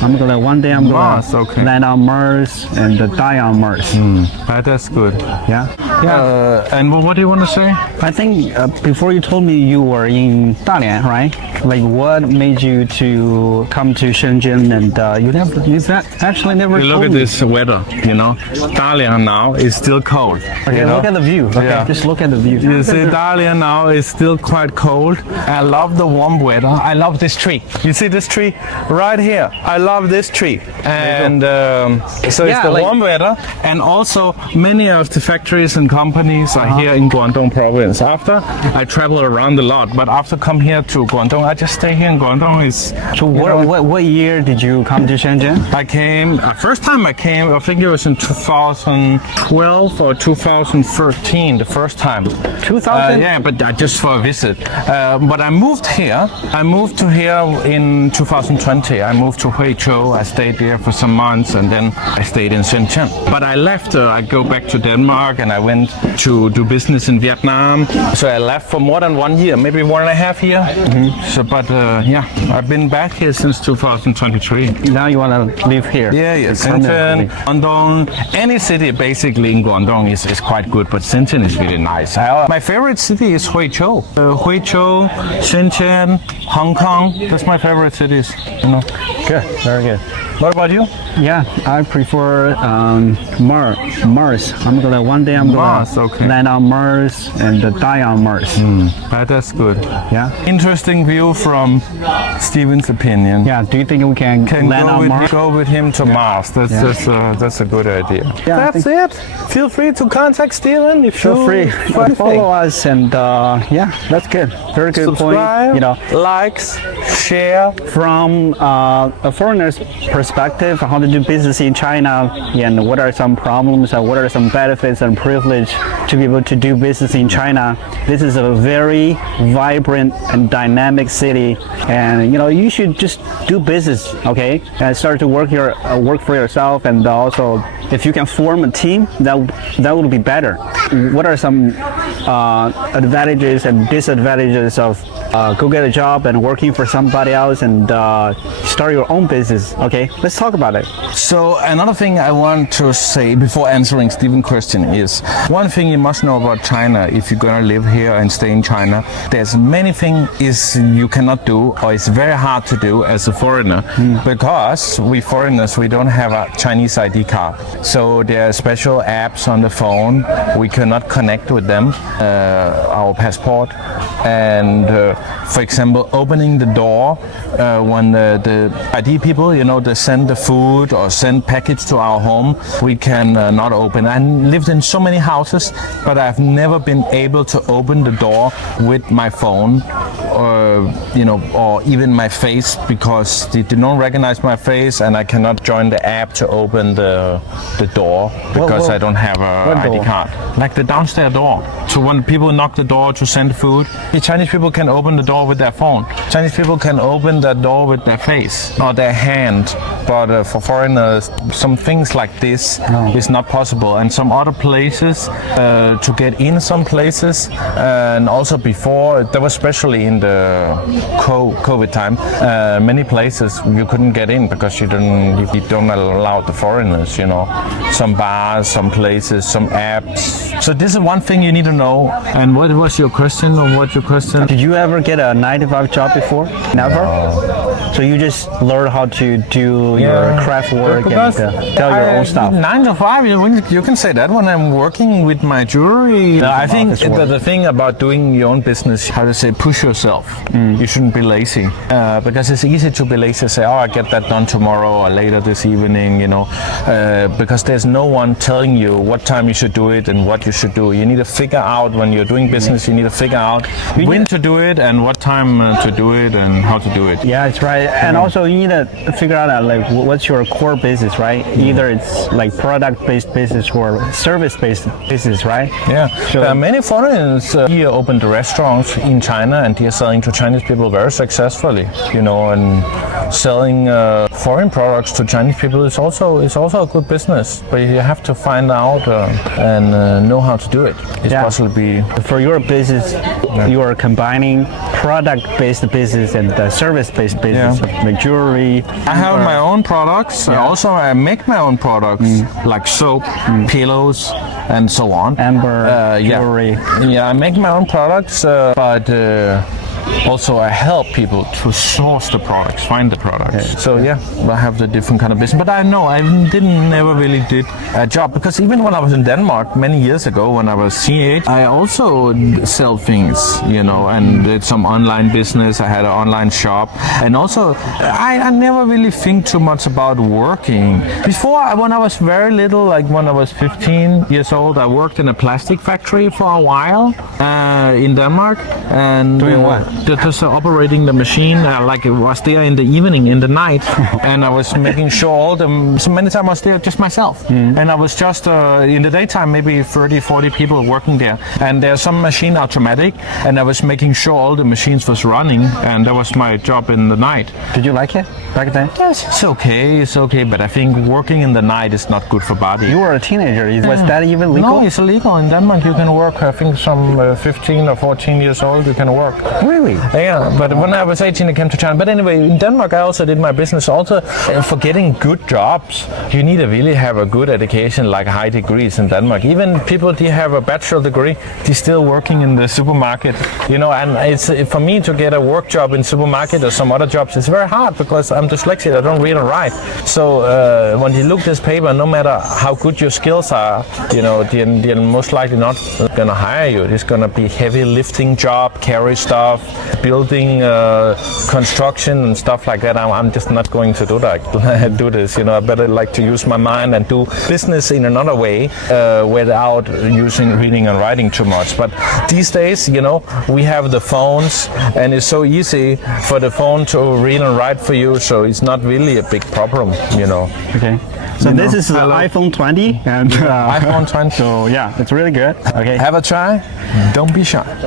One day I'm gonna Mars, okay. land on Mars and die on Mars. That's good. Yeah. Yeah. And what do you want to say? I think before you told me you were in Dalian, right? Like, what made you to come to Shenzhen? And actually never You told look at me. this weather, Dalian now is still cold. Okay, look at the view. Okay, Yeah. just look at the view. You see, Dalian now is still quite cold. I love the warm weather. I love this tree. You see this tree right here? I love this tree. And so it's the warm weather. And also many of the factories and companies are here in Guangdong province. After I travel around a lot, but after come here to Guangdong, I just stay here in Guangdong. So what year did you come to Shenzhen? I came, first time I came, I think it was in 2012 or 2013, the first time. 2000? Yeah, but just for a visit. But I moved here. I moved to here in 2020. I moved to Huizhou. I stayed there for some months and then I stayed in Shenzhen. But I left, I go back to Denmark and I went to do business in Vietnam. So I left for more than 1 year, maybe 1.5 years. So, but yeah, I've been back here since 2023. Now you want to live here? Yeah. Shenzhen, Guangdong, any city basically in Guangdong is quite good, but Shenzhen is really nice. My favorite city is Huizhou. Huizhou, Shenzhen, Hong Kong. That's my favorite cities. Good, very good. What about you? Yeah, I prefer Mars. One day I'm Mars, gonna okay. land on Mars and die on Mars. That's good. Yeah. Interesting view from Steven's opinion. Yeah. Do you think we can land on Mars? Go with him to Mars. That's a good idea. Yeah, That's it. Feel free to contact Steven if Feel free. anything. Follow us and yeah, that's good. Very good Subscribe, point. likes, share. From a foreigner's perspective, how to do business in China, and what are some problems and what are some benefits and privilege to be able to do business in China. This is a very vibrant and dynamic city, and you should just do business, okay, and start to work for yourself, and also if you can form a team, that would be better. What are some advantages and disadvantages of go get a job and working for somebody else and start your own business? Okay, let's talk about it. So another thing I want to say before answering Steven's question is, one thing you must know about China if you're gonna live here and stay in China, there's many things you cannot do or it's very hard to do as a foreigner because we foreigners, we don't have a Chinese ID card. So there are special apps on the phone, we cannot connect with them, our passport, and for example, opening the door when the ID people, they send the food or send package to our home, we can not open. I lived in so many houses, but I've never been able to open the door with my phone, or even my face, because they do not recognize my face, and I cannot join the app to open the door because I don't have a ID card. Like the downstairs door. So when people knock the door to send food, the Chinese people can open the door with their phone. Chinese people can open the door with their face or their hand, but for foreigners, some things like this is not possible. And some other places, to get in some places, and also before, there was especially in the COVID time, many places you couldn't get in because you don't allow the foreigners, some bars, some places, some apps. So this is one thing you need to know. And what was your question, or what's your question? Did you ever get a 9-to-5 job before? Never? So you just learn how to do your craft work and tell your own stuff. 9 to 5, you can say that when I'm working with my jewelry. I think the thing about doing your own business, how to say, push yourself. You shouldn't be lazy, because it's easy to be lazy, say, I get that done tomorrow or later this evening, because there's no one telling you what time you should do it and what you should do. You need to figure out when you're doing business, you need to figure out when to do it and what time to do it and how to do it. Yeah, that's right. And also you need to figure out what's your core business, right? Either it's like product-based business or service-based business, right? Yeah. So many foreigners here opened restaurants in China and they're selling to Chinese people very successfully, and selling foreign products to Chinese people is also a good business, but you have to find out and know how to do it. It's Yeah. possibly For your business, you are combining product-based business and service-based business, like jewelry. I have my own products. Also, I make my own products like soap, pillows, and so on. Amber, jewelry. Yeah, I make my own products, but also I help people to source the products, find the products. So yeah, I have the different kind of business. But I know I never really did a job, because even when I was in Denmark many years ago, when I was teenage, I also sell things, you know, and did some online business. I had an online shop, and also I never really think too much about working. Before, when I was very little, like when I was 15 years old, I worked in a plastic factory for a while in Denmark. And doing what? Just operating the machine, like it was there in the evening, in the night, and I was making sure so many times I was there just myself, and I was just in the daytime maybe 30-40 people working there, and there's some machine automatic, and I was making sure all the machines was running, and that was my job in the night. Did you like it back then? Yes, it's okay, but I think working in the night is not good for body. You were a teenager. Was that even legal? No, it's illegal in Denmark. You can work, I think, some 15 or 14 years old, you can work. Really? Yeah, but when I was 18, I came to China. But anyway, in Denmark, I also did my business. Also, for getting good jobs, you need to really have a good education, like high degrees in Denmark. Even people who have a bachelor degree, they're still working in the supermarket. You know, and it's for me to get a work job in supermarket or some other jobs, it's very hard because I'm dyslexic. I don't read and write. So when you look this paper, no matter how good your skills are, you know, they're most likely not going to hire you. It's going to be heavy lifting job, carry stuff, building, construction and stuff like that. I'm just not going to do that. Do this, you know. I better like to use my mind and do business in another way without using reading and writing too much. But these days, you know, we have the phones, and it's so easy for the phone to read and write for you. So it's not really a big problem, you know. Okay. So this is the iPhone 20 and iPhone 20. So yeah, it's really good. Okay. Have a try. Don't be shy.